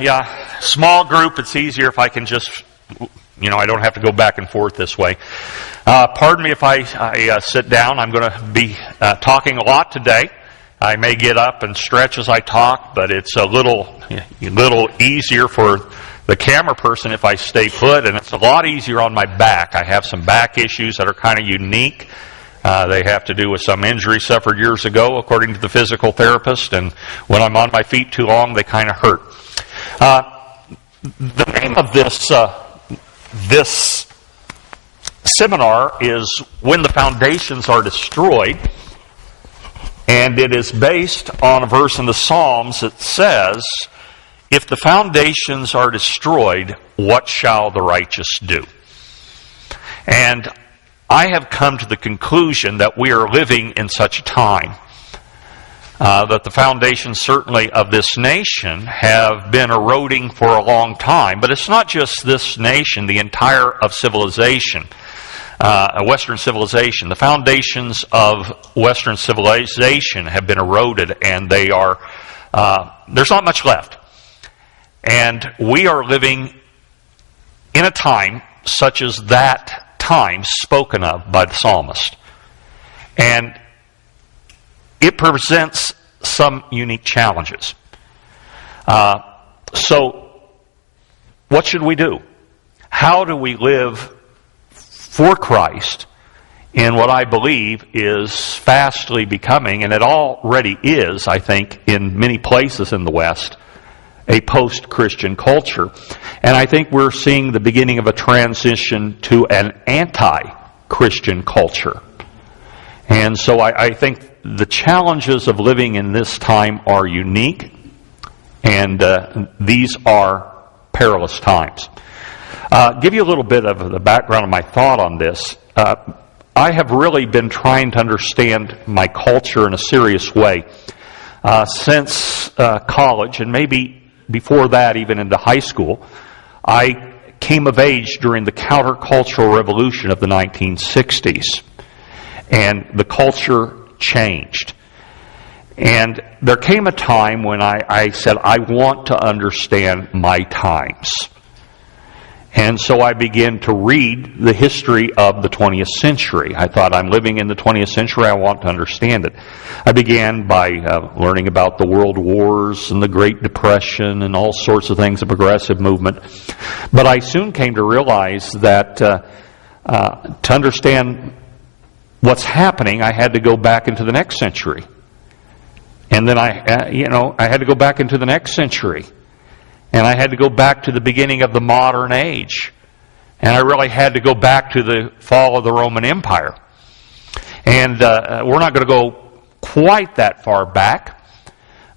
Yeah, small group, it's easier if I can just, I don't have to go back and forth this way. Pardon me if I sit down. I'm going to be talking a lot today. I may get up and stretch as I talk, but it's a little easier for the camera person if I stay put, and it's a lot easier on my back. I have some back issues that are kind of unique. They have to do with some injury suffered years ago, according to the physical therapist, and when I'm on my feet too long, they kind of hurt. The name of this seminar is When the Foundations Are Destroyed, and it is based on a verse in the Psalms that says, "If the foundations are destroyed, what shall the righteous do?" And I have come to the conclusion that we are living in such a time that the foundations certainly of this nation have been eroding for a long time. But it's not just this nation, the entire of civilization, Western civilization. The foundations of Western civilization have been eroded, and they are there's not much left. And we are living in a time such as that time spoken of by the psalmist. And it presents some unique challenges. So, what should we do? How do we live for Christ in what I believe is fastly becoming, and it already is, I think, in many places in the West, a post-Christian culture. And I think we're seeing the beginning of a transition to an anti-Christian culture. And so I think the challenges of living in this time are unique, and these are perilous times. Give you a little bit of the background of my thought on this. I have really been trying to understand my culture in a serious way since college, and maybe before that, even into high school. I came of age during the countercultural revolution of the 1960s, and the culture changed. And there came a time when I said, I want to understand my times. And so I began to read the history of the 20th century. I thought, I'm living in the 20th century, I want to understand it. I began by learning about the world wars and the Great Depression and all sorts of things, the progressive movement. But I soon came to realize that to understand what's happening, I had to go back into the next century. And then I had to go back into the next century. And I had to go back to the beginning of the modern age. And I really had to go back to the fall of the Roman Empire. And we're not going to go quite that far back.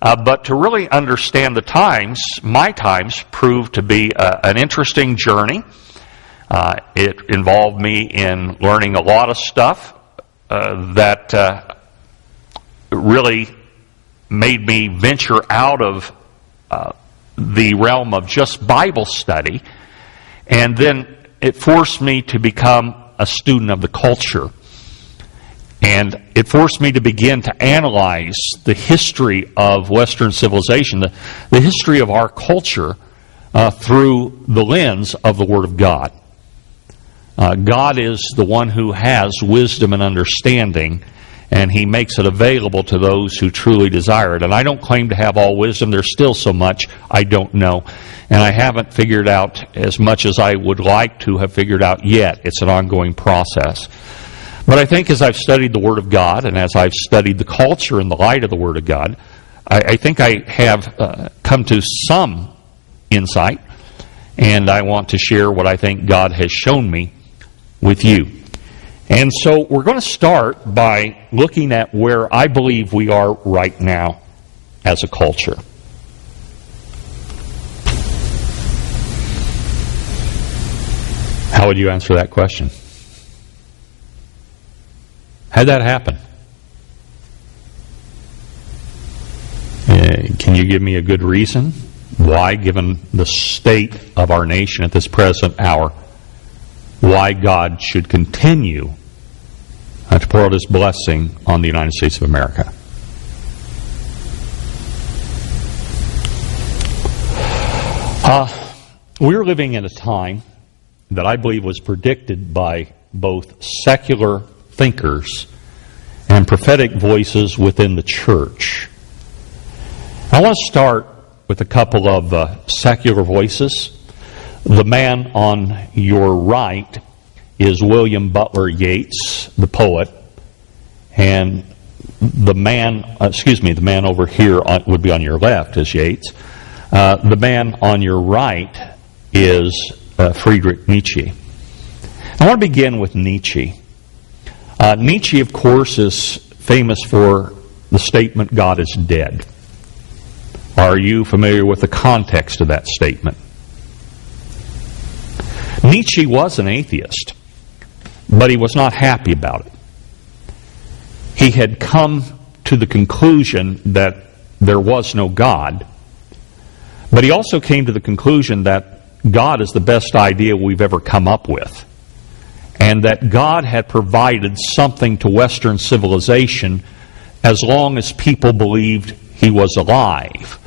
But to really understand the times, my times proved to be an interesting journey. It involved me in learning a lot of stuff that really made me venture out of the realm of just Bible study, and then it forced me to become a student of the culture. And it forced me to begin to analyze the history of Western civilization, the history of our culture, through the lens of the Word of God. God is the one who has wisdom and understanding, and He makes it available to those who truly desire it. And I don't claim to have all wisdom. There's still so much I don't know. And I haven't figured out as much as I would like to have figured out yet. It's an ongoing process. But I think as I've studied the Word of God, and as I've studied the culture in the light of the Word of God, I think I have come to some insight, and I want to share what I think God has shown me with you. And so we're going to start by looking at where I believe we are right now as a culture. How would you answer that question? How'd that happen? Can you give me a good reason why, given the state of our nation at this present hour, why God should continue to pour out His blessing on the United States of America? We're living in a time that I believe was predicted by both secular thinkers and prophetic voices within the church. I want to start with a couple of secular voices. The man on your right is William Butler Yeats, the poet, and the man over here would be on your left is Yeats. The man on your right is Friedrich Nietzsche. I want to begin with Nietzsche. Nietzsche, of course, is famous for the statement, God is dead. Are you familiar with the context of that statement? Nietzsche was an atheist, but he was not happy about it. He had come to the conclusion that there was no God, but he also came to the conclusion that God is the best idea we've ever come up with, and that God had provided something to Western civilization as long as people believed he was alive.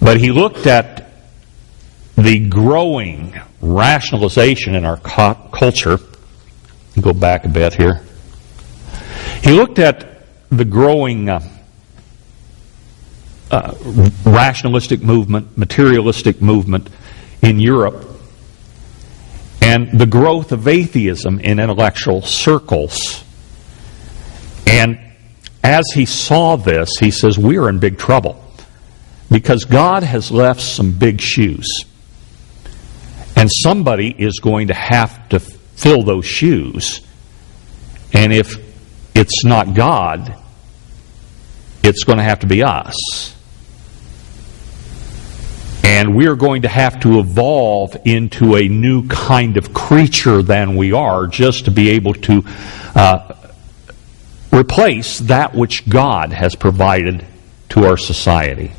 But he looked at the growing rationalization in our culture. Go back a bit here. He looked at the growing rationalistic movement, materialistic movement in Europe, and the growth of atheism in intellectual circles. And as he saw this, he says, we're in big trouble, because God has left some big shoes. And somebody is going to have to fill those shoes. And if it's not God, it's going to have to be us. And we're going to have to evolve into a new kind of creature than we are, just to be able to replace that which God has provided to our society.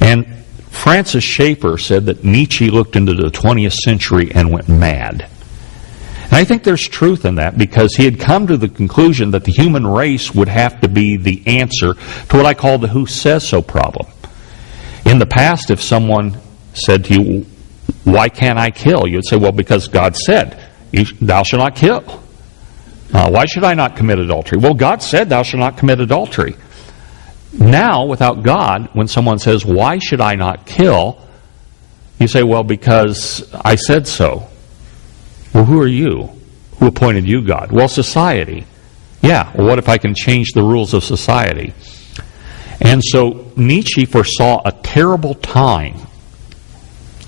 And Francis Schaeffer said that Nietzsche looked into the 20th century and went mad. And I think there's truth in that, because he had come to the conclusion that the human race would have to be the answer to what I call the who says so problem. In the past, if someone said to you, why can't I kill? You'd say, well, because God said, thou shalt not kill. Why should I not commit adultery? Well, God said thou shalt not commit adultery. Now, without God, when someone says, why should I not kill? You say, well, because I said so. Well, who are you? Who appointed you God? Well, society. Yeah, well, what if I can change the rules of society? And so Nietzsche foresaw a terrible time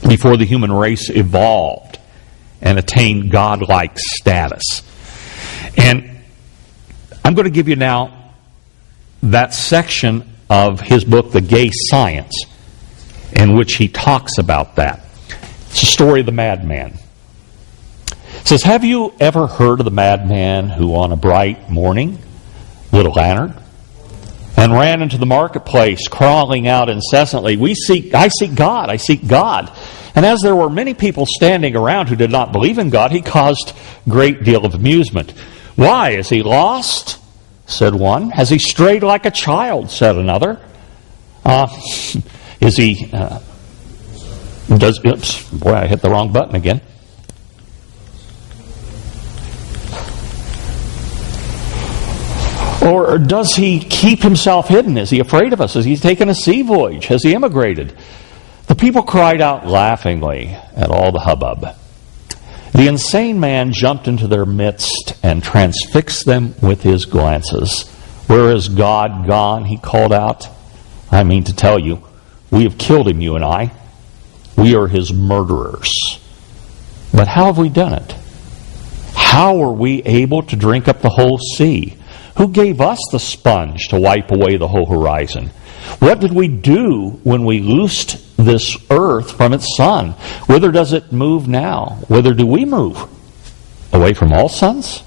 before the human race evolved and attained godlike status. And I'm going to give you now that section of his book, The Gay Science, in which he talks about that. It's the story of the madman. It says, have you ever heard of the madman who on a bright morning lit a lantern and ran into the marketplace, crawling out incessantly, I seek God, I seek God. And as there were many people standing around who did not believe in God, he caused a great deal of amusement. Why? Is he lost? Said one. Has he strayed like a child? Said another. Is he... oops, boy, I hit the wrong button again. Or does he keep himself hidden? Is he afraid of us? Has he taken a sea voyage? Has he emigrated? The people cried out laughingly at all the hubbub. The insane man jumped into their midst and transfixed them with his glances. Where is God gone? He called out. I mean to tell you, we have killed him, you and I. We are his murderers. But how have we done it? How were we able to drink up the whole sea? Who gave us the sponge to wipe away the whole horizon? What did we do when we loosed this earth from its sun? Whither does it move now? Whither do we move? Away from all suns?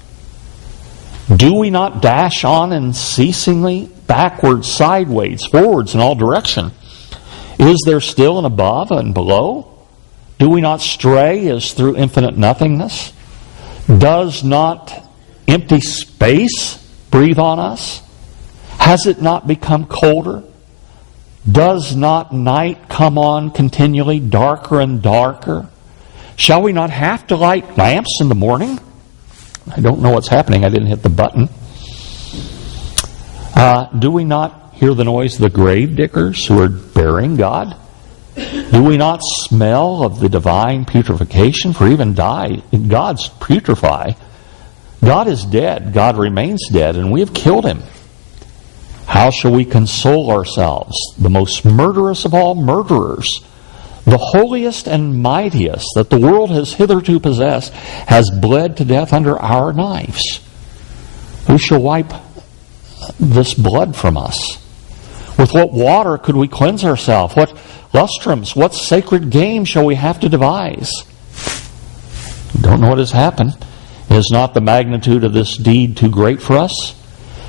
Do we not dash on unceasingly, backwards, sideways, forwards, in all direction? Is there still an above and below? Do we not stray as through infinite nothingness? Does not empty space breathe on us? Has it not become colder? Does not night come on continually, darker and darker? Shall we not have to light lamps in the morning? I don't know what's happening. I didn't hit the button. Do we not hear the noise of the grave diggers who are burying God? Do we not smell of the divine putrefaction? For even gods putrefy. God is dead. God remains dead, and we have killed him. How shall we console ourselves? The most murderous of all murderers, the holiest and mightiest that the world has hitherto possessed, has bled to death under our knives. Who shall wipe this blood from us? With what water could we cleanse ourselves? What lustrums, what sacred game shall we have to devise? Don't know what has happened. Is not the magnitude of this deed too great for us?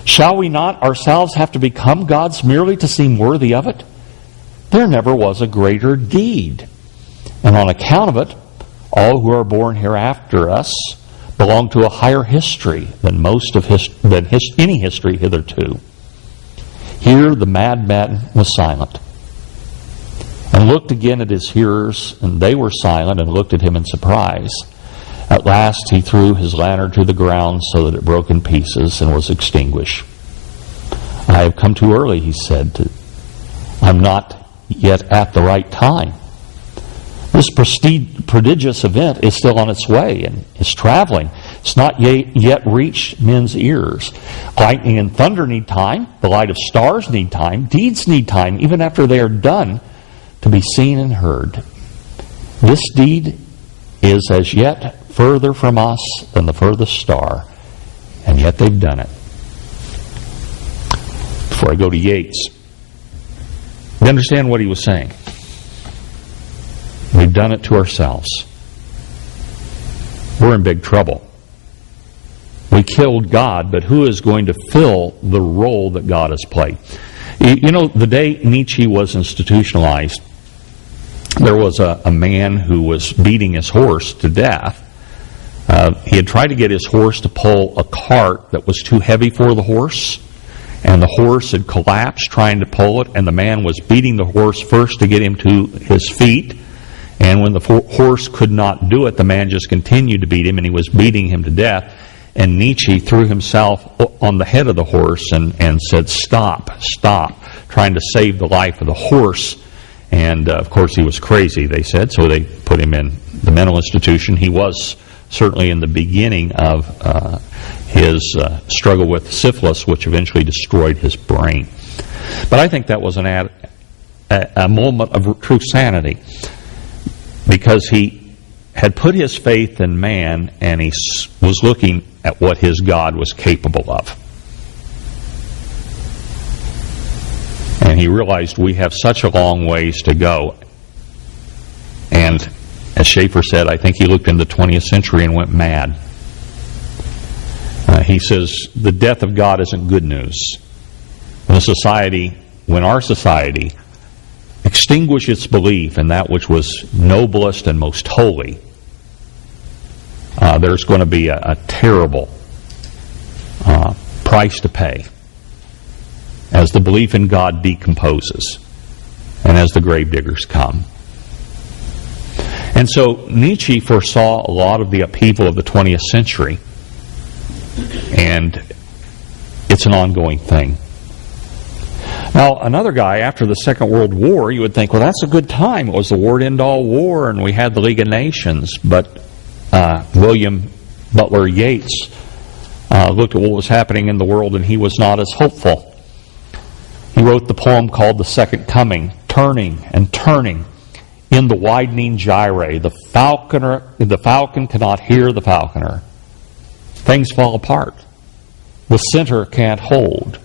Shall we not ourselves have to become gods merely to seem worthy of it? There never was a greater deed. And on account of it, all who are born hereafter us belong to a higher history than any history hitherto. Here the madman was silent, and looked again at his hearers, and they were silent and looked at him in surprise. At last he threw his lantern to the ground so that it broke in pieces and was extinguished. I have come too early, he said. I'm not yet at the right time. This prodigious event is still on its way and is traveling. It's not yet reached men's ears. Lightning and thunder need time. The light of stars need time. Deeds need time, even after they are done, to be seen and heard. This deed is as yet further from us than the furthest star, and yet they've done it. Before I go to Yates, you understand what he was saying? We've done it to ourselves. We're in big trouble. We killed God, but who is going to fill the role that God has played? You know, the day Nietzsche was institutionalized, there was a man who was beating his horse to death. He had tried to get his horse to pull a cart that was too heavy for the horse, and the horse had collapsed trying to pull it, and the man was beating the horse first to get him to his feet, and when the horse could not do it, the man just continued to beat him, and he was beating him to death, and Nietzsche threw himself on the head of the horse and said, "Stop, stop," trying to save the life of the horse. And, of course, he was crazy, they said, so they put him in the mental institution. He was certainly in the beginning of his struggle with syphilis, which eventually destroyed his brain. But I think that was a moment of true sanity, because he had put his faith in man, and he was looking at what his God was capable of. And he realized we have such a long ways to go. And as Schaeffer said, I think he looked in the 20th century and went mad. He says, the death of God isn't good news. When our society extinguished its belief in that which was noblest and most holy, there's going to be a terrible price to pay as the belief in God decomposes and as the gravediggers come. And so Nietzsche foresaw a lot of the upheaval of the 20th century, and it's an ongoing thing. Now, another guy, after the Second World War, you would think, well, that's a good time. It was the war to end all war, and we had the League of Nations. But William Butler Yeats looked at what was happening in the world, and he was not as hopeful. He wrote the poem called The Second Coming, turning and turning in the widening gyre. The falcon cannot hear the falconer. Things fall apart. The center can't hold.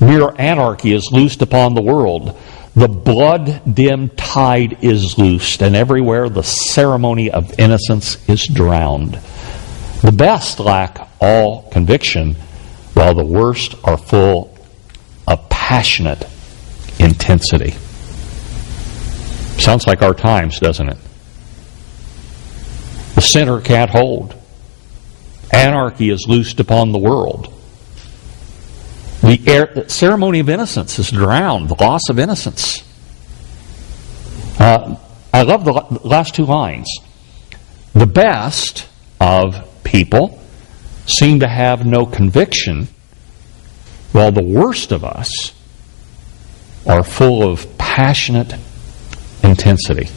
Mere anarchy is loosed upon the world. The blood-dimmed tide is loosed, and everywhere the ceremony of innocence is drowned. The best lack all conviction, while the worst are full of passionate intensity. Sounds like our times, doesn't it? The center can't hold. Anarchy is loosed upon the world. The ceremony of innocence is drowned, the loss of innocence. I love the last two lines. The best of people seem to have no conviction, while the worst of us are full of passionate intensity.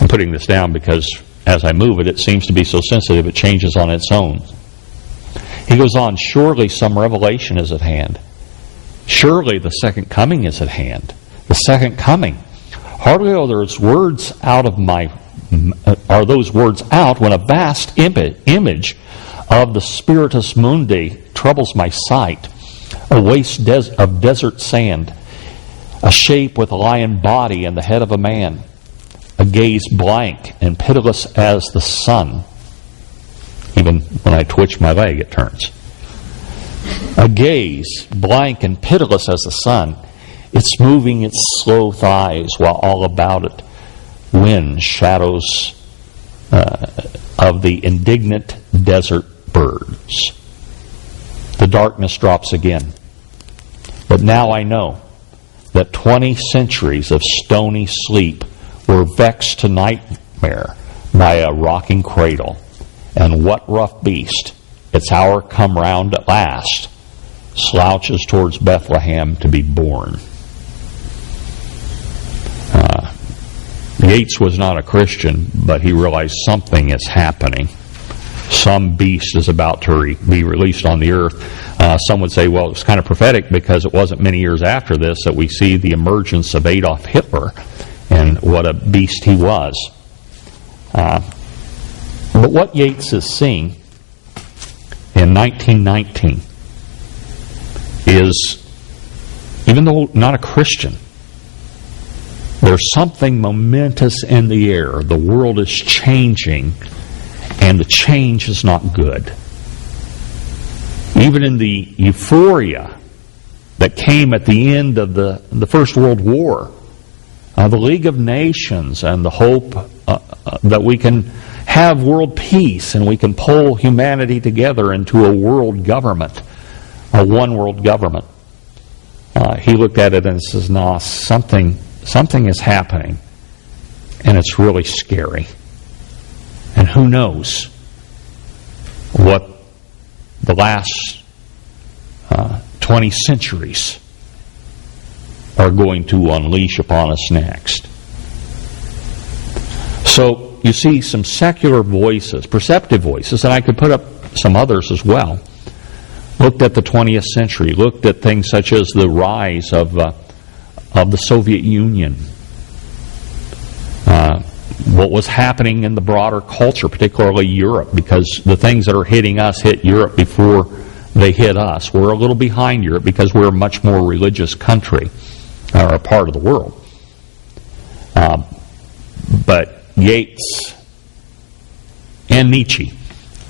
I'm putting this down because as I move it, it seems to be so sensitive it changes on its own. He goes on, surely some revelation is at hand. Surely the second coming is at hand. The second coming. Hardly are those words out when a vast image of the Spiritus Mundi troubles my sight. A waste of desert sand, a shape with a lion body and the head of a man, a gaze blank and pitiless as the sun. Even when I twitch my leg, it turns. A gaze blank and pitiless as the sun. It's moving its slow thighs while all about it wind shadows of the indignant desert birds. The darkness drops again. But now I know that 20 centuries of stony sleep were vexed to nightmare by a rocking cradle. And what rough beast, its hour come round at last, slouches towards Bethlehem to be born. Yates was not a Christian, but he realized something is happening. Some beast is about to be released on the earth. Some would say, well, it's kind of prophetic because it wasn't many years after this that we see the emergence of Adolf Hitler and what a beast he was. But what Yates is seeing in 1919 is, even though not a Christian, there's something momentous in the air. The world is changing, and the change is not good. Even in the euphoria that came at the end of the First World War, the League of Nations and the hope that we can have world peace and we can pull humanity together into a world government, a one world government. He looked at it and says, no, something is happening, and it's really scary. And who knows what the last 20 centuries are going to unleash upon us next. So you see some secular voices, perceptive voices, and I could put up some others as well, looked at the 20th century, looked at things such as the rise of the Soviet Union, what was happening in the broader culture, particularly Europe, because the things that are hitting us hit Europe before they hit us. We're a little behind Europe because we're a much more religious country, or a part of the world. But Yates and Nietzsche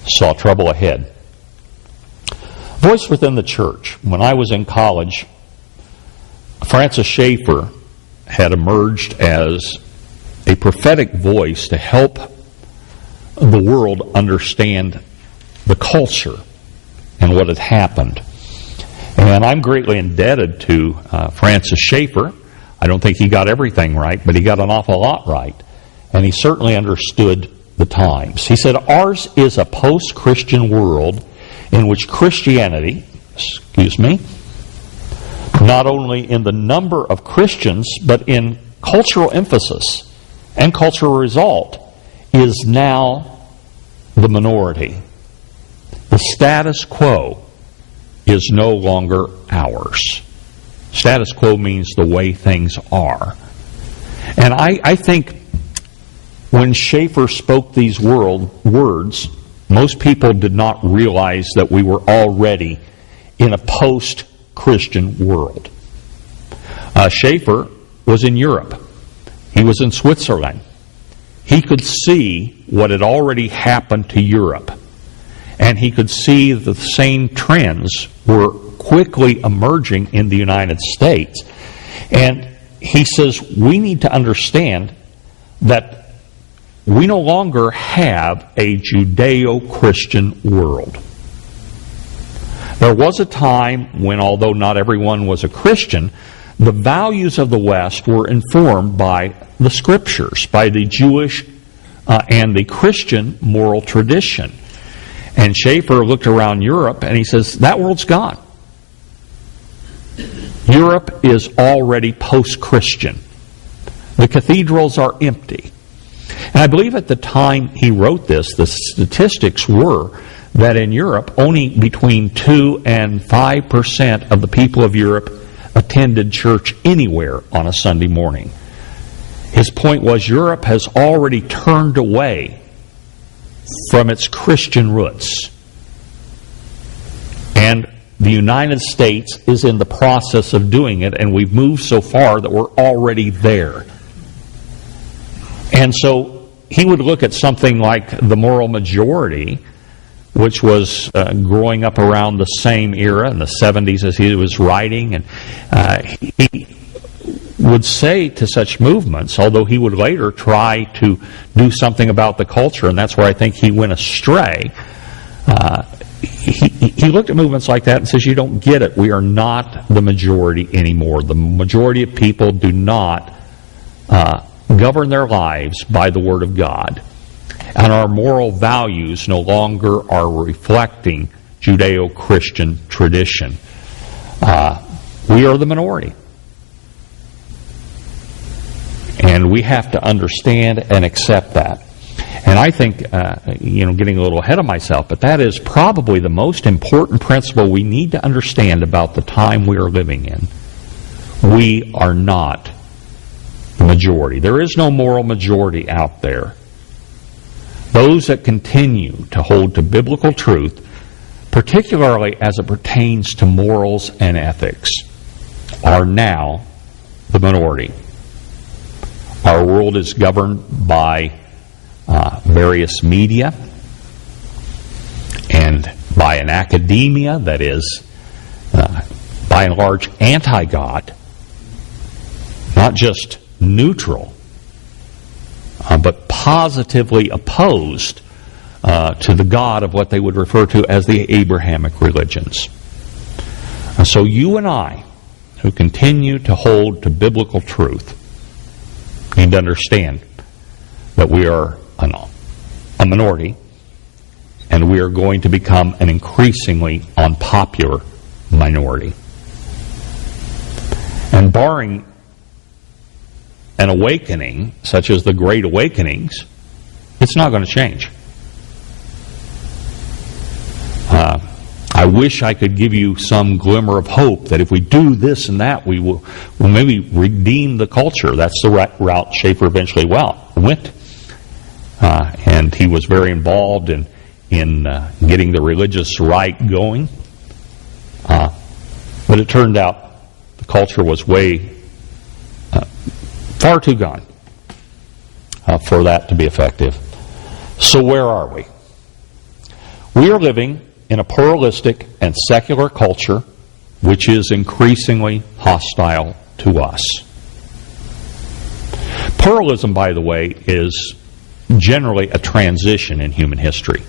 saw trouble ahead. Voice within the church. When I was in college, Francis Schaeffer had emerged as a prophetic voice to help the world understand the culture and what had happened. And I'm greatly indebted to Francis Schaeffer. I don't think he got everything right, but he got an awful lot right. And he certainly understood the times. He said, ours is a post-Christian world in which Christianity, not only in the number of Christians, but in cultural emphasis and cultural result, is now the minority. The status quo is no longer ours. Status quo means the way things are. And I think when Schaeffer spoke these words, most people did not realize that we were already in a post-Christian world. Schaeffer was in Europe. He was in Switzerland. He could see what had already happened to Europe. And he could see the same trends were quickly emerging in the United States. And he says, we need to understand that we no longer have a Judeo-Christian world. There was a time when, although not everyone was a Christian, the values of the West were informed by the Scriptures, by the Jewish and the Christian moral tradition. And Schaeffer looked around Europe and he says, that world's gone. Europe is already post-Christian. The cathedrals are empty. And I believe at the time he wrote this, the statistics were that in Europe, only between 2 and 5% of the people of Europe attended church anywhere on a Sunday morning. His point was Europe has already turned away from its Christian roots. And the United States is in the process of doing it, and we've moved so far that we're already there. And so he would look at something like the moral majority, which was growing up around the same era in the 70s as he was writing, and he would say to such movements, although he would later try to do something about the culture, and that's where I think he went astray. He looked at movements like that and says, you don't get it. We are not the majority anymore. The majority of people do not govern their lives by the Word of God. And our moral values no longer are reflecting Judeo-Christian tradition. We are the minority. And we have to understand and accept that. And I think, getting a little ahead of myself, but that is probably the most important principle we need to understand about the time we are living in. We are not the majority. There is no moral majority out there. Those that continue to hold to biblical truth, particularly as it pertains to morals and ethics, are now the minority. Our world is governed by various media and by an academia that is, by and large, anti-God, not just neutral, but positively opposed to the God of what they would refer to as the Abrahamic religions. So you and I, who continue to hold to biblical truth, need to understand that we are a minority, and we are going to become an increasingly unpopular minority. And barring an awakening, such as the Great Awakenings, it's not going to change. I wish I could give you some glimmer of hope that if we do this and that, we'll maybe redeem the culture. That's the route Schaeffer eventually went. And he was very involved in getting the religious right going. But it turned out the culture was far too gone for that to be effective. So where are we? We are living in a pluralistic and secular culture which is increasingly hostile to us. Pluralism, by the way, is generally a transition in human history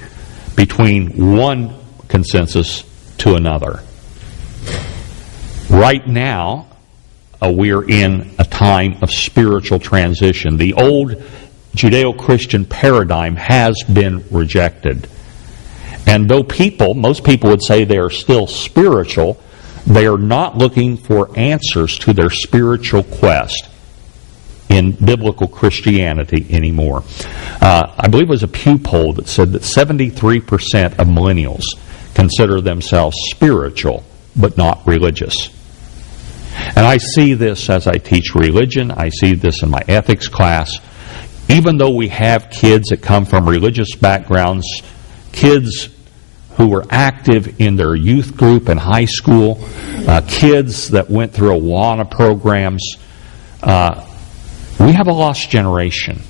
between one consensus to another. Right now, we are in a time of spiritual transition. The old Judeo-Christian paradigm has been rejected. And though most people would say they are still spiritual, they are not looking for answers to their spiritual quest in biblical Christianity anymore. I believe it was a Pew poll that said that 73% of millennials consider themselves spiritual but not religious. And I see this as I teach religion. I see this in my ethics class. Even though we have kids that come from religious backgrounds, kids who were active in their youth group in high school, kids that went through Awana programs, we have a lost generation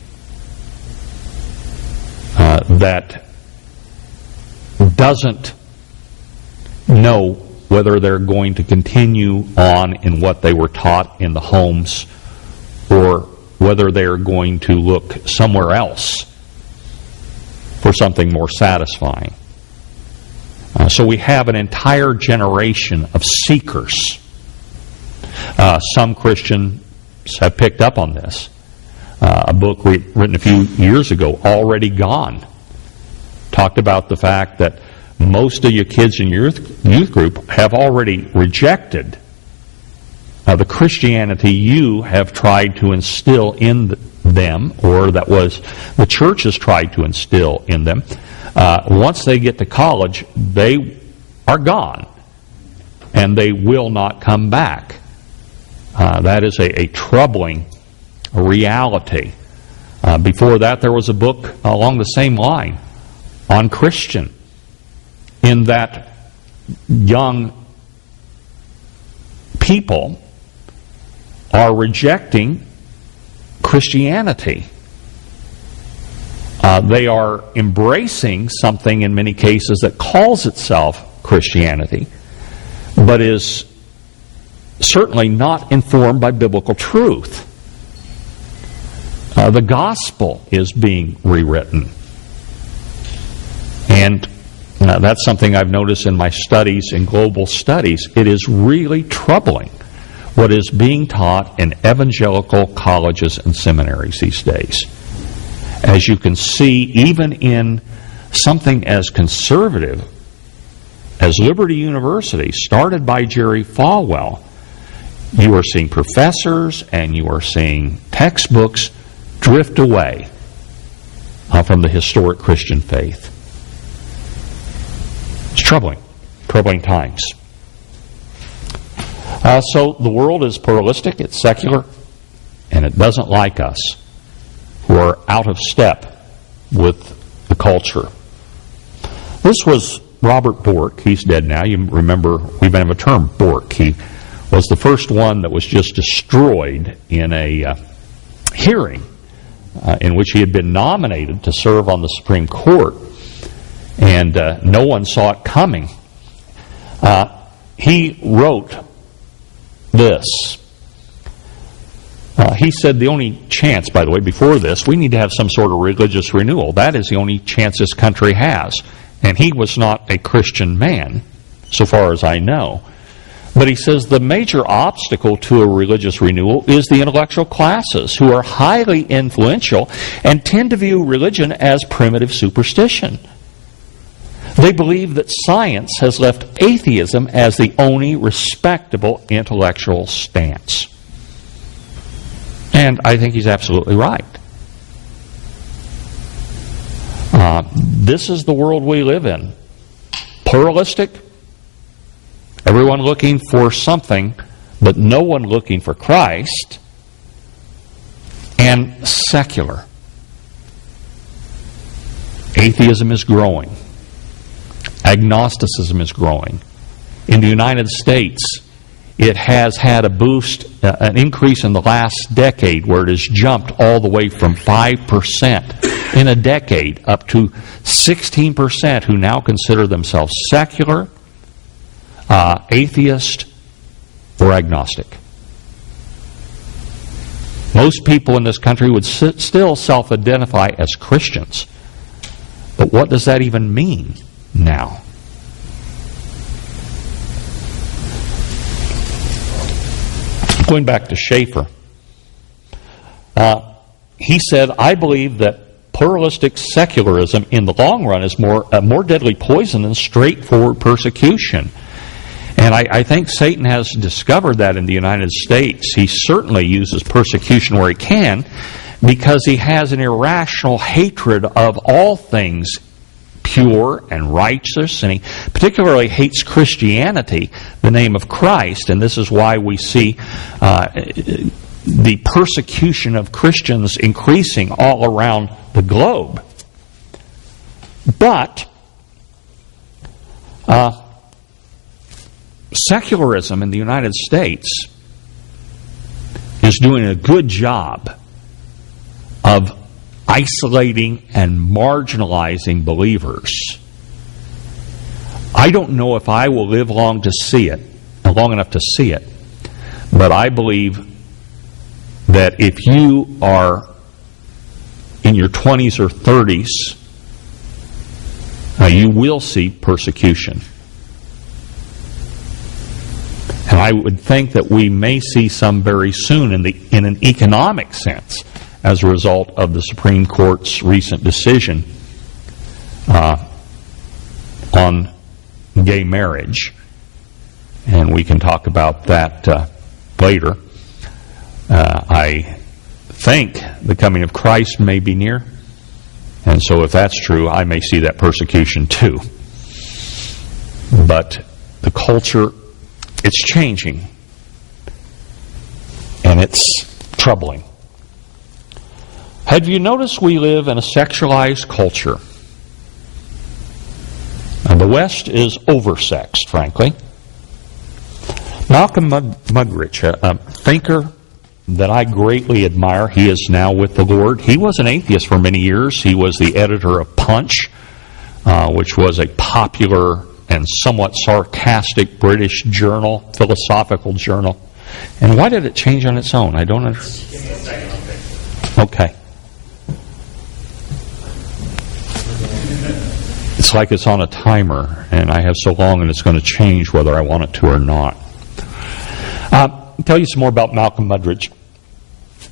that doesn't know whether they're going to continue on in what they were taught in the homes or whether they're going to look somewhere else for something more satisfying. So we have an entire generation of seekers. Some Christians have picked up on this. A book written a few years ago, Already Gone, talked about the fact that most of your kids in your youth group have already rejected the Christianity you have tried to instill in them, or that was the church has tried to instill in them. Once they get to college, they are gone, and they will not come back. That is a troubling reality. Before that, there was a book along the same line on Christian, in that young people are rejecting Christianity. They are embracing something in many cases that calls itself Christianity, but is certainly not informed by biblical truth. The gospel is being rewritten. And that's something I've noticed in my studies, in global studies. It is really troubling what is being taught in evangelical colleges and seminaries these days. As you can see, even in something as conservative as Liberty University, started by Jerry Falwell, you are seeing professors and you are seeing textbooks drift away from the historic Christian faith. It's troubling times. So the world is pluralistic, it's secular, and it doesn't like us, who are out of step with the culture. This was Robert Bork. He's dead now. You remember, we even have a term, Bork. He was the first one that was just destroyed in a hearing in which he had been nominated to serve on the Supreme Court, and no one saw it coming. He wrote this. He said the only chance, by the way, before this, we need to have some sort of religious renewal. That is the only chance this country has. And he was not a Christian man, so far as I know. But he says the major obstacle to a religious renewal is the intellectual classes, who are highly influential and tend to view religion as primitive superstition. They believe that science has left atheism as the only respectable intellectual stance. And I think he's absolutely right. This is the world we live in. Pluralistic, everyone looking for something, but no one looking for Christ, and secular. Atheism is growing. Agnosticism is growing. In the United States, it has had a boost, an increase in the last decade, where it has jumped all the way from 5% in a decade up to 16% who now consider themselves secular, atheist, or agnostic. Most people in this country would still self-identify as Christians. But what does that even mean now? Going back to Schaeffer, he said, I believe that pluralistic secularism in the long run is a more deadly poison than straightforward persecution. And I think Satan has discovered that in the United States. He certainly uses persecution where he can, because he has an irrational hatred of all things pure and righteous, and he particularly hates Christianity, the name of Christ, and this is why we see the persecution of Christians increasing all around the globe. But secularism in the United States is doing a good job of isolating and marginalizing believers. I don't know if I will live long enough to see it, but I believe that if you are in your 20s or 30s, you will see persecution. And I would think that we may see some very soon in an economic sense as a result of the Supreme Court's recent decision on gay marriage. And we can talk about that later. I think the coming of Christ may be near. And so if that's true, I may see that persecution too. But the culture, it's changing. And it's troubling. Have you noticed we live in a sexualized culture? And the West is oversexed, frankly. Malcolm Muggeridge, a thinker that I greatly admire, he is now with the Lord. He was an atheist for many years. He was the editor of Punch, which was a popular and somewhat sarcastic British journal, philosophical journal. And why did it change on its own? I don't understand. Okay. It's like it's on a timer, and I have so long, and it's going to change whether I want it to or not. I'll tell you some more about Malcolm Muggeridge.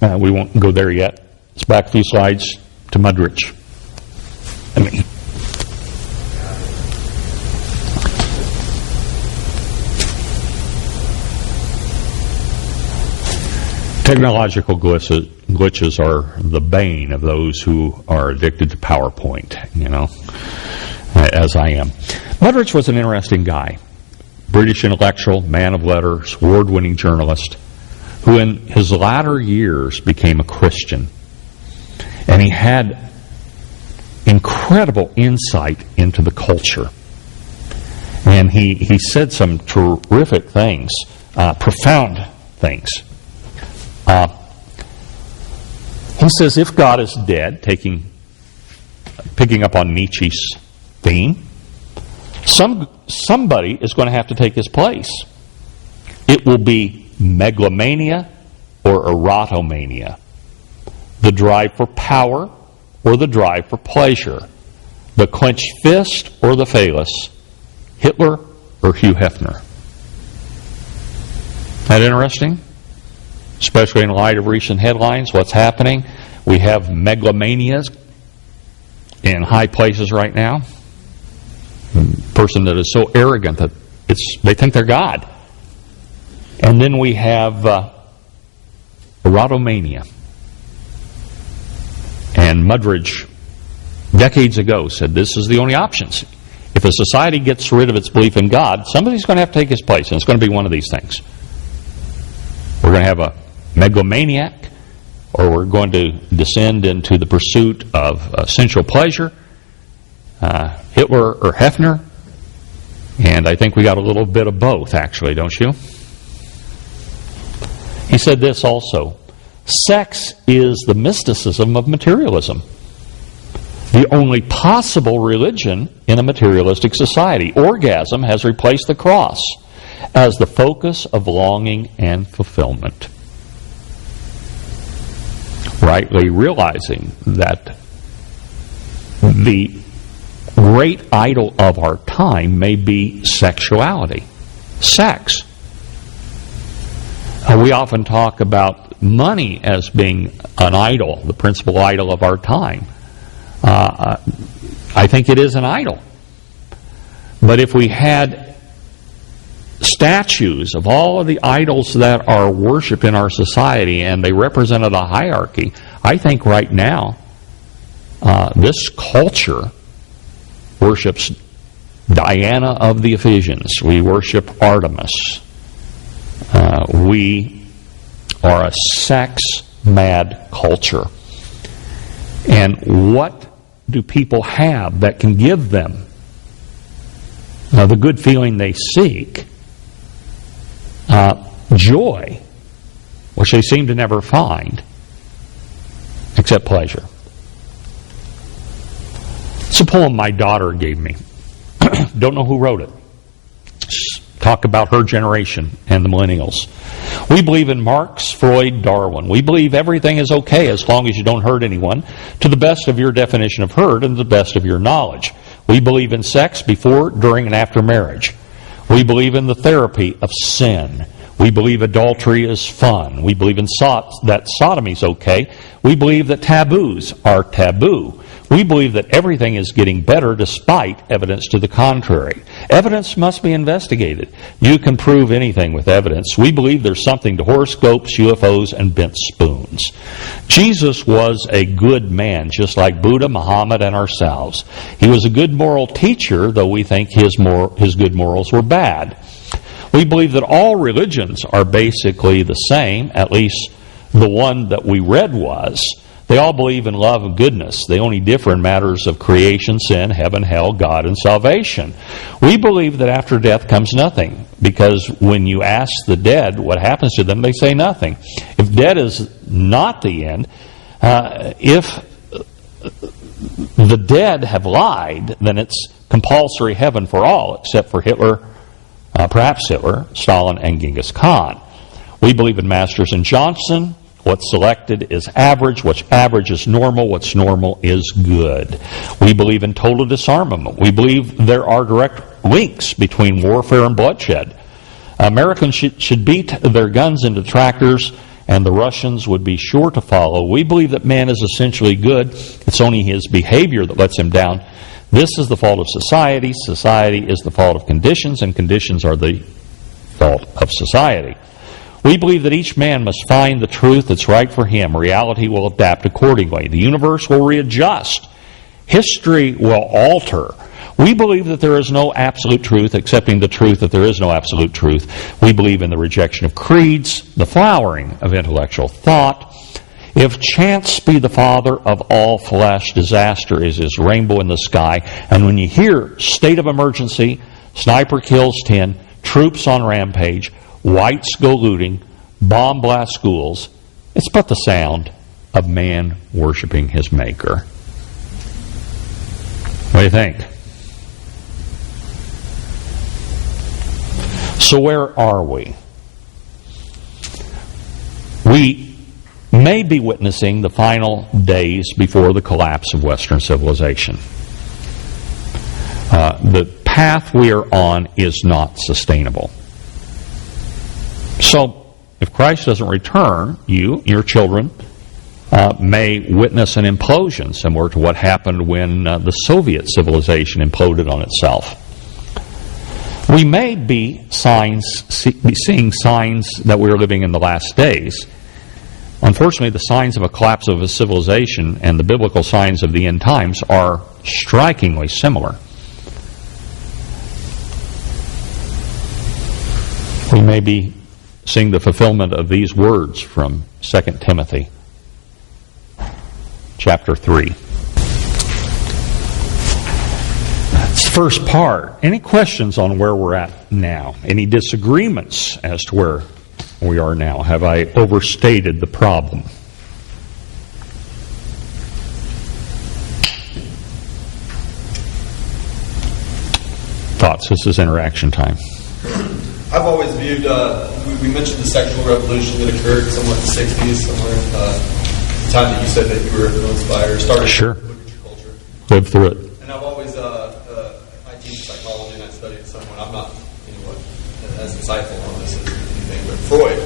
We won't go there yet. It's back a few slides to Muggeridge. Technological glitches are the bane of those who are addicted to PowerPoint, as I am. Muggeridge was an interesting guy. British intellectual, man of letters, award-winning journalist, who in his latter years became a Christian. And he had incredible insight into the culture. And he said some terrific things, profound things. He says, if God is dead, picking up on Nietzsche's theme, somebody is going to have to take his place. It will be megalomania or erotomania, the drive for power or the drive for pleasure, the clenched fist or the phallus, Hitler or Hugh Hefner. That interesting? Especially in light of recent headlines, what's happening? We have megalomanias in high places right now. A person that is so arrogant that they think they're God. And then we have erotomania. And Muggeridge, decades ago, said this is the only options. If a society gets rid of its belief in God, somebody's going to have to take his place, and it's going to be one of these things. We're going to have a megalomaniac, or we're going to descend into the pursuit of sensual pleasure, Hitler or Hefner, and I think we got a little bit of both, actually, don't you? He said this also, sex is the mysticism of materialism, the only possible religion in a materialistic society. Orgasm has replaced the cross as the focus of longing and fulfillment. Rightly realizing that the great idol of our time may be sexuality, sex. We often talk about money as being an idol, the principal idol of our time. I think it is an idol. But if we had statues of all of the idols that are worshipped in our society and they represented a hierarchy, I think right now this culture worships Diana of the Ephesians. We worship Artemis. We are a sex-mad culture. And what do people have that can give them the good feeling they seek? Joy, which they seem to never find, except pleasure. It's a poem my daughter gave me. Don't know who wrote it. Talk about her generation and the millennials. We believe in Marx, Freud, Darwin. We believe everything is okay as long as you don't hurt anyone, to the best of your definition of hurt and to the best of your knowledge. We believe in sex before, during, and after marriage. We believe in the therapy of sin. We believe adultery is fun. We believe that sodomy is okay. We believe that taboos are taboo. We believe that everything is getting better despite evidence to the contrary. Evidence must be investigated. You can prove anything with evidence. We believe there's something to horoscopes, UFOs, and bent spoons. Jesus was a good man, just like Buddha, Muhammad, and ourselves. He was a good moral teacher, though we think his good morals were bad. We believe that all religions are basically the same, at least the one that we read was. They all believe in love and goodness. They only differ in matters of creation, sin, heaven, hell, God, and salvation. We believe that after death comes nothing, because when you ask the dead what happens to them, they say nothing. If death is not the end, if the dead have lied, then it's compulsory heaven for all, except for Hitler, perhaps Hitler, Stalin, and Genghis Khan. We believe in Masters and Johnson. What's selected is average. What's average is normal. What's normal is good. We believe in total disarmament. We believe there are direct links between warfare and bloodshed. Americans should beat their guns into tractors, and the Russians would be sure to follow. We believe that man is essentially good. It's only his behavior that lets him down. This is the fault of society. Society is the fault of conditions, and conditions are the fault of society. We believe that each man must find the truth that's right for him. Reality will adapt accordingly. The universe will readjust. History will alter. We believe that there is no absolute truth, accepting the truth that there is no absolute truth. We believe in the rejection of creeds, the flowering of intellectual thought. If chance be the father of all flesh, disaster is his rainbow in the sky. And when you hear state of emergency, sniper kills 10, troops on rampage, whites go looting, bomb blast schools, it's but the sound of man worshiping his maker. What do you think? So where are we? We may be witnessing the final days before the collapse of Western civilization. The path we are on is not sustainable. So, if Christ doesn't return, your children, may witness an implosion similar to what happened when the Soviet civilization imploded on itself. We may be seeing signs that we are living in the last days. Unfortunately, the signs of a collapse of a civilization and the biblical signs of the end times are strikingly similar. We may be seeing the fulfillment of these words from 2 Timothy chapter 3. That's the first part. Any questions on where we're at now? Any disagreements as to where we are now? Have I overstated the problem? Thoughts? This is interaction time. I've always viewed, we mentioned the sexual revolution that occurred somewhat in the 60s, somewhere the time that you said that you were influenced by or started sure. to look at your culture. Live through it. And I've always, I teach psychology and I studied someone, I'm not as insightful on this as anything, but Freud.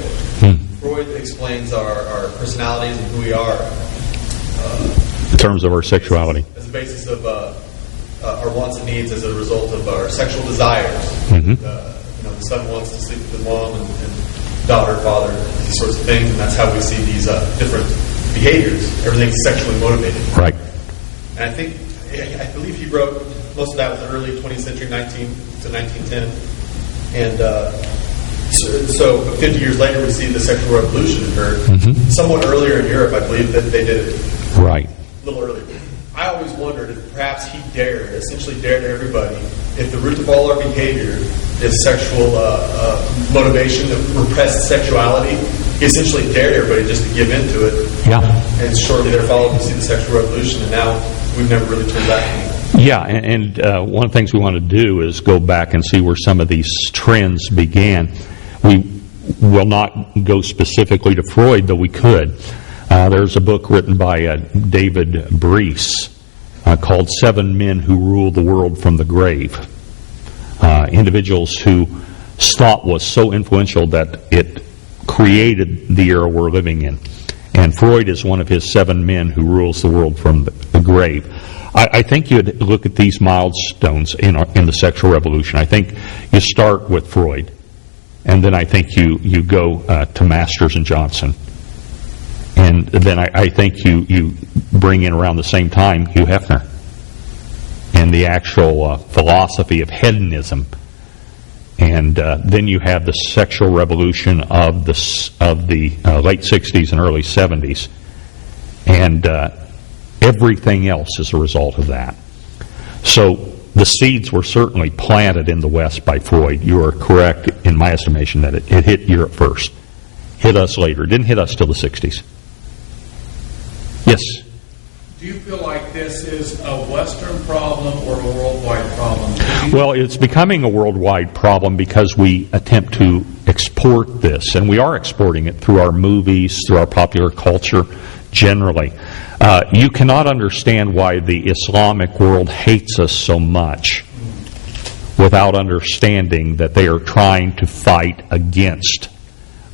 Freud explains our personalities and who we are. In terms of our sexuality. As a basis of our wants and needs as a result of our sexual desires. Mm-hmm. The son wants to sleep with the mom and daughter, father, these sorts of things, and that's how we see these different behaviors. Everything's sexually motivated. Right. And I believe he wrote, most of that was the early 20th century, 19 to 1910. And so 50 years later, we see the sexual revolution occur. Mm-hmm. Somewhat earlier in Europe, I believe that they did it. Right. A little earlier. I always wondered if perhaps he essentially dared everybody, if the root of all our behavior is sexual motivation, repressed sexuality, he essentially dared everybody just to give into it. Yeah. And shortly thereafter, we see the sexual revolution, and now we've never really turned back from it. Yeah, and one of the things we want to do is go back and see where some of these trends began. We will not go specifically to Freud, though we could. There's a book written by David Breese called Seven Men Who Ruled the World from the Grave. Individuals whose thought was so influential that it created the era we're living in. And Freud is one of his 7 men who rules the world from the grave. I think you'd look at these milestones in the sexual revolution. I think you start with Freud, and then I think you go to Masters and Johnson. And then I think you bring in around the same time Hugh Hefner and the actual philosophy of hedonism. And then you have the sexual revolution of the late 60s and early 70s. And everything else is a result of that. So the seeds were certainly planted in the West by Freud. You are correct in my estimation that it hit Europe first. Hit us later. It didn't hit us till the 60s. Yes? Do you feel like this is a Western problem or a worldwide problem? Well, it's becoming a worldwide problem because we attempt to export this, and we are exporting it through our movies, through our popular culture generally. You cannot understand why the Islamic world hates us so much without understanding that they are trying to fight against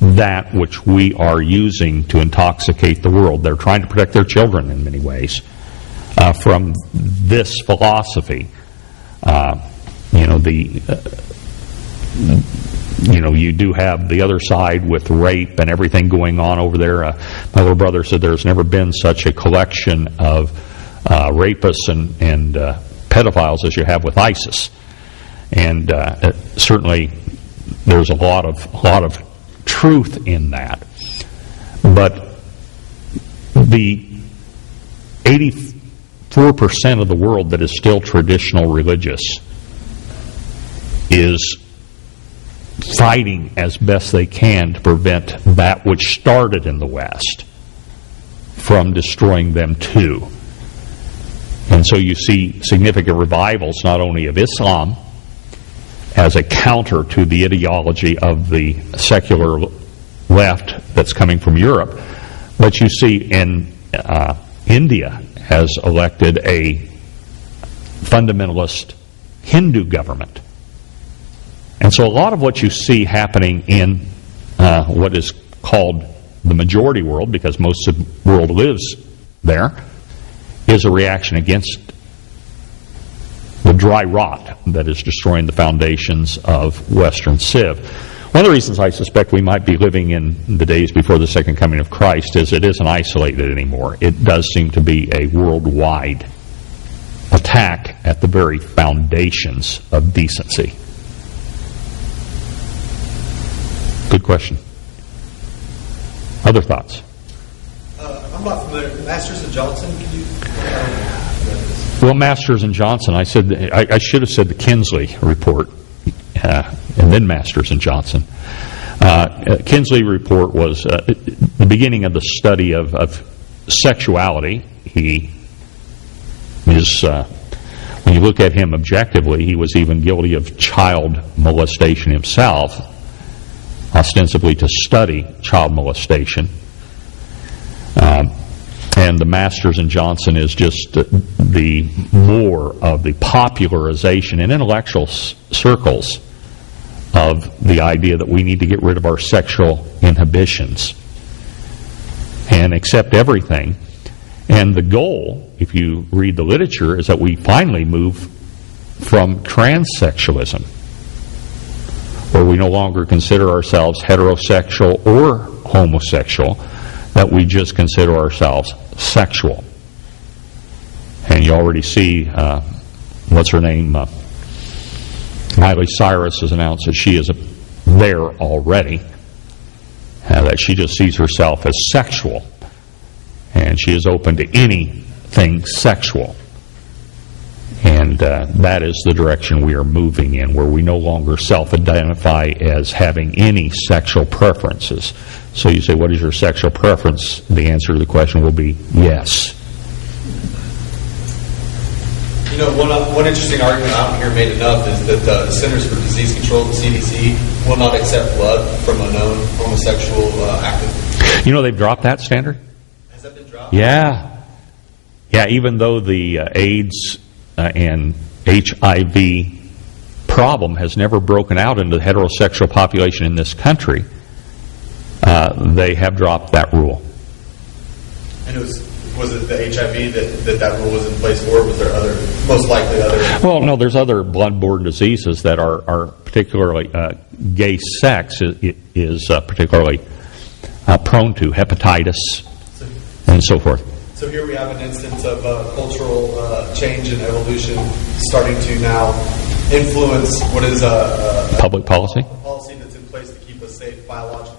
that which we are using to intoxicate the world. They're trying to protect their children in many ways from this philosophy. You do have the other side with rape and everything going on over there. My little brother said there's never been such a collection of rapists and pedophiles as you have with ISIS. And certainly there's a lot of truth in that. But the 84% of the world that is still traditional religious is fighting as best they can to prevent that which started in the West from destroying them too. And so you see significant revivals not only of Islam as a counter to the ideology of the secular left that's coming from Europe, but you see in India has elected a fundamentalist Hindu government. And so a lot of what you see happening in what is called the majority world, because most of the world lives there, is a reaction against the dry rot that is destroying the foundations of Western civ. One of the reasons I suspect we might be living in the days before the second coming of Christ is it isn't isolated anymore. It does seem to be a worldwide attack at the very foundations of decency. Good question. Other thoughts? I'm not familiar. Masters and Johnson, can you? Well, Masters and Johnson, I should have said the Kinsley report, and then Masters and Johnson. Kinsley report was the beginning of the study of sexuality. He is, when you look at him objectively, he was even guilty of child molestation himself, ostensibly to study child molestation. And the Masters and Johnson is just the more of the popularization in intellectual circles of the idea that we need to get rid of our sexual inhibitions and accept everything. And the goal, if you read the literature, is that we finally move from transsexualism, where we no longer consider ourselves heterosexual or homosexual, that we just consider ourselves sexual. And you already see, what's her name? Miley Cyrus has announced that she is there already, that she just sees herself as sexual, and she is open to anything sexual. And that is the direction we are moving in, where we no longer self-identify as having any sexual preferences. So you say, what is your sexual preference? The answer to the question will be yes. You know, one interesting argument I don't hear made enough is that the Centers for Disease Control, the CDC, will not accept blood from a known homosexual active. You know, they've dropped that standard? Has that been dropped? Yeah. Yeah, even though the AIDS and HIV problem has never broken out into the heterosexual population in this country, they have dropped that rule. And was it the HIV that rule was in place for? Was there most likely other? Well, no, there's other blood-borne diseases that are particularly gay sex is particularly prone to hepatitis and so forth. So here we have an instance of cultural change and evolution starting to now influence what is a public policy. Policy that's in place to keep us safe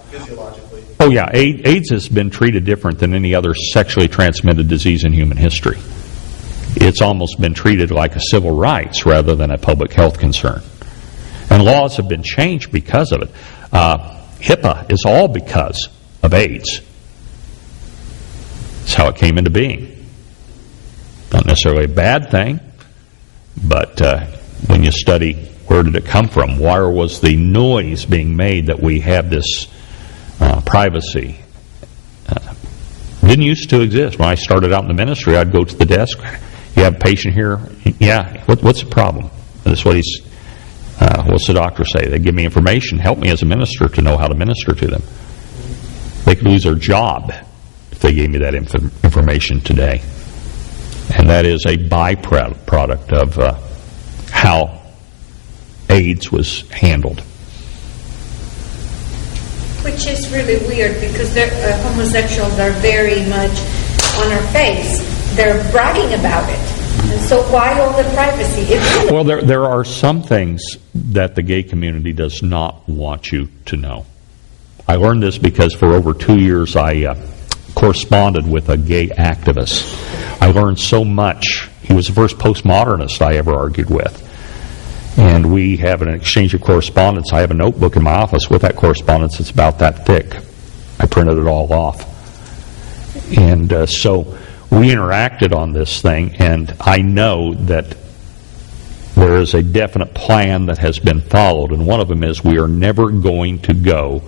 physiologically. Oh yeah, AIDS has been treated different than any other sexually transmitted disease in human history. It's almost been treated like a civil rights rather than a public health concern. And laws have been changed because of it. HIPAA is all because of AIDS. That's how it came into being. Not necessarily a bad thing, but when you study where did it come from, why was the noise being made that we have this privacy? Didn't used to exist. When I started out in the ministry, I'd go to the desk. You have a patient here? Yeah. What's the problem? That's what what's the doctor say? They give me information, help me as a minister to know how to minister to them. They could lose their job if they gave me that information today. And that is a byproduct of how AIDS was handled. Which is really weird because homosexuals are very much on our face. They're bragging about it. And so why all the privacy? Well, there are some things that the gay community does not want you to know. I learned this because for over 2 years I corresponded with a gay activist. I learned so much. He was the first postmodernist I ever argued with. And we have an exchange of correspondence. I have a notebook in my office with that correspondence. It's about that thick. I printed it all off. And so we interacted on this thing, and I know that there is a definite plan that has been followed, and one of them is we are never going to go.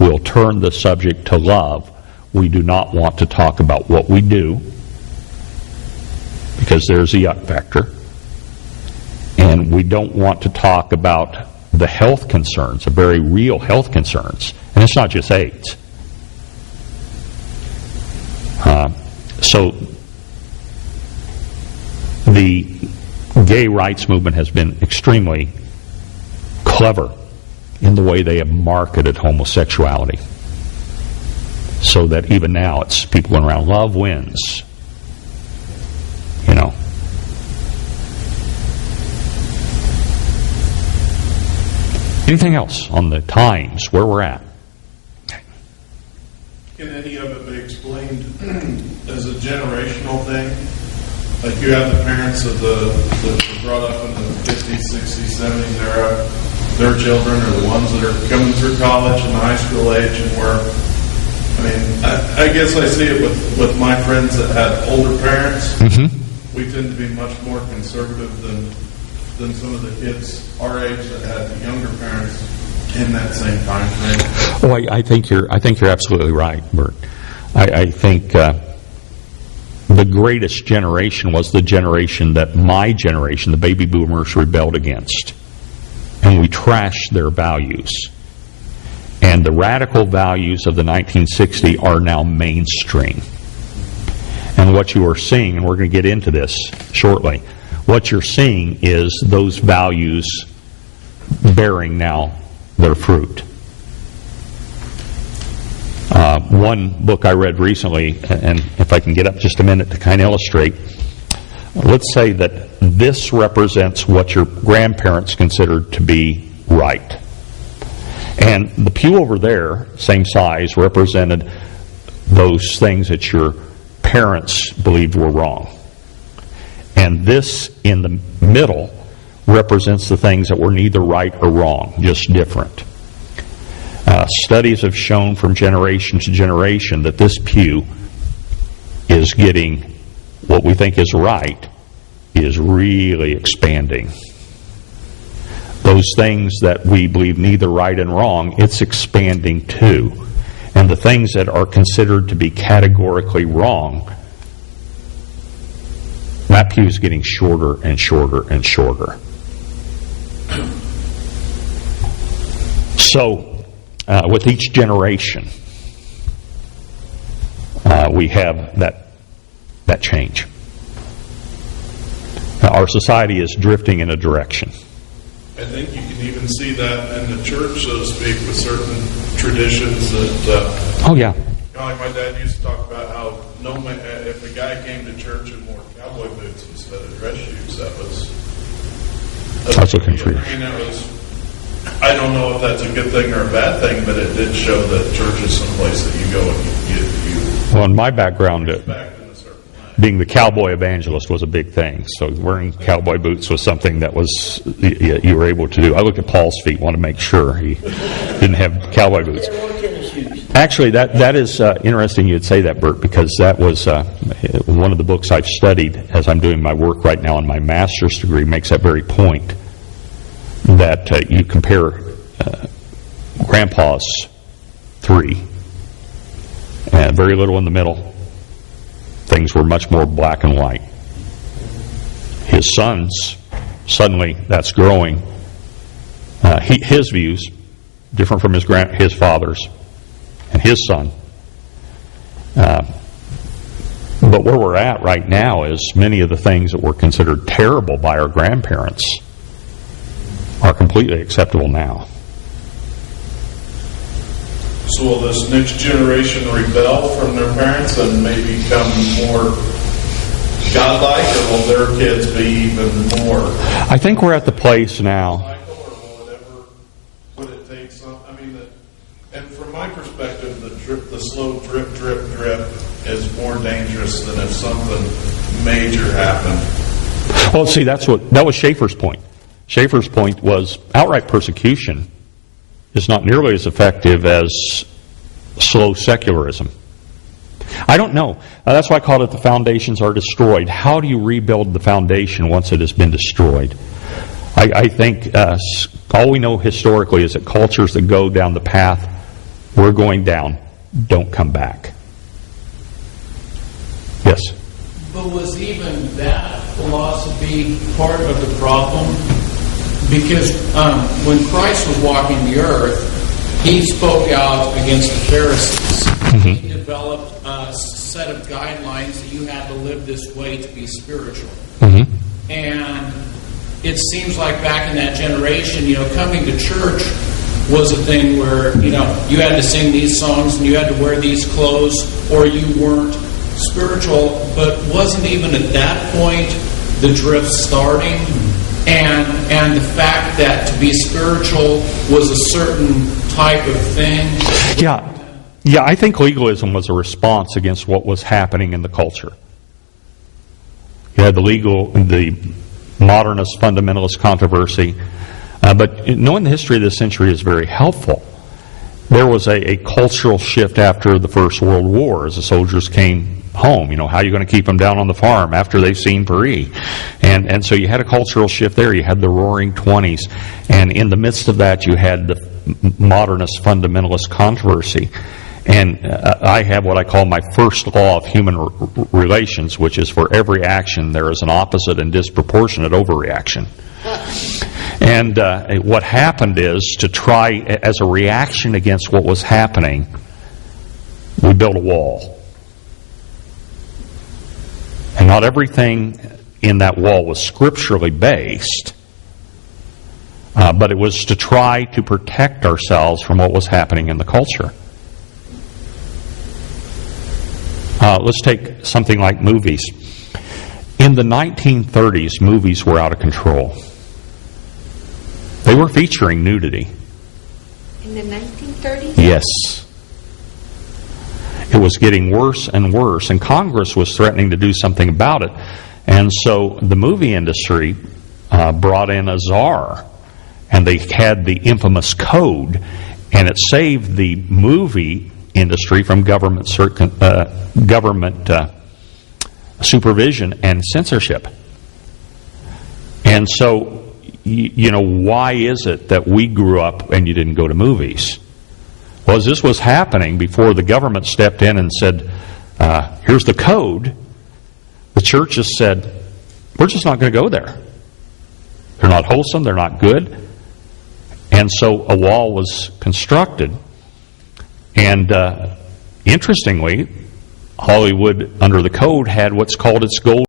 We'll turn the subject to love. We do not want to talk about what we do, because there's a yuck factor. And we don't want to talk about the health concerns, the very real health concerns. And it's not just AIDS. So the gay rights movement has been extremely clever in the way they have marketed homosexuality. So that even now it's people going around, love wins. You know. Anything else on the times, where we're at? Can any of it be explained as a generational thing? Like you have the parents of the brought up in the 50s, 60s, 70s era. Their children are the ones that are coming through college and high school age, and I guess I see it with my friends that had older parents. Mm-hmm. We tend to be much more conservative than some of the kids our age that had the younger parents in that same time frame. Oh, I think you're absolutely right, Bert. I think the greatest generation was the generation that my generation, the baby boomers, rebelled against. And we trashed their values. And the radical values of the 1960s are now mainstream. And what you are seeing, and we're going to get into this shortly, what you're seeing is those values bearing now their fruit. One book I read recently, and if I can get up just a minute to kind of illustrate, let's say that this represents what your grandparents considered to be right. And the pew over there, same size, represented those things that your parents believed were wrong. And this in the middle represents the things that were neither right or wrong, just different. Studies have shown from generation to generation that this pew is getting what we think is right, is really expanding. Those things that we believe neither right and wrong, it's expanding too. And the things that are considered to be categorically wrong that pew is getting shorter and shorter and shorter. So, with each generation, we have that change. Our society is drifting in a direction. I think you can even see that in the church, so to speak, with certain traditions that. Oh yeah. Like my dad used to talk about how if a guy came to church and wore cowboy boots instead of dress shoes, That's looking for you. I mean, I don't know if that's a good thing or a bad thing, but it did show that church is someplace that you go and you Well, in my background, respect in a certain way. being the cowboy evangelist was a big thing. So wearing cowboy boots was something that was you were able to do. I looked at Paul's feet, want to make sure he didn't have cowboy boots. Actually, that is interesting you'd say that, Bert, because that was one of the books I've studied as I'm doing my work right now on my master's degree makes that very point, that you compare Grandpa's 3, and very little in the middle. Things were much more black and white. His sons, suddenly that's growing. His views, different from his father's and his son. But where we're at right now is many of the things that were considered terrible by our grandparents are completely acceptable now. So will this next generation rebel from their parents and maybe become more godlike, or will their kids be even more I think we're at the place now. cycle, or will it ever, would it take some, I mean, and from my perspective, the slow drip is more dangerous than if something major happened. Well, see, that was Schaeffer's point. Schaeffer's point was outright persecution is not nearly as effective as slow secularism. I don't know. That's why I called it the foundations are destroyed. How do you rebuild the foundation once it has been destroyed? I think all we know historically is that cultures that go down the path we're going down don't come back. Yes? But was even that philosophy part of the problem? Because when Christ was walking the earth, he spoke out against the Pharisees. He developed a set of guidelines that you had to live this way to be spiritual. And it seems like back in that generation, coming to church was a thing where, you had to sing these songs and you had to wear these clothes or you weren't spiritual. But wasn't even at that point the drift starting? And the fact that to be spiritual was a certain type of thing? Yeah, I think legalism was a response against what was happening in the culture. You had the modernist fundamentalist controversy, but knowing the history of this century is very helpful. There was a cultural shift after the First World War as the soldiers came home. How are you going to keep them down on the farm after they've seen Paris? And so you had a cultural shift there. You had the Roaring '20s. And in the midst of that, you had the modernist fundamentalist controversy. And I have what I call my first law of human relations, which is for every action there is an opposite and disproportionate overreaction. And what happened is, to try, as a reaction against what was happening, we built a wall. And not everything in that wall was scripturally based, but it was to try to protect ourselves from what was happening in the culture. Let's take something like movies. In the 1930s, movies were out of control. They were featuring nudity. In the 1930s? Yes. It was getting worse and worse, and Congress was threatening to do something about it. And so the movie industry brought in a czar, and they had the infamous code, and it saved the movie industry from government supervision and censorship. And so, why is it that we grew up and you didn't go to movies? Well, as this was happening, before the government stepped in and said, here's the code, the churches said, We're just not going to go there. They're not wholesome. They're not good. And so a wall was constructed. And interestingly, Hollywood, under the code, had what's called its gold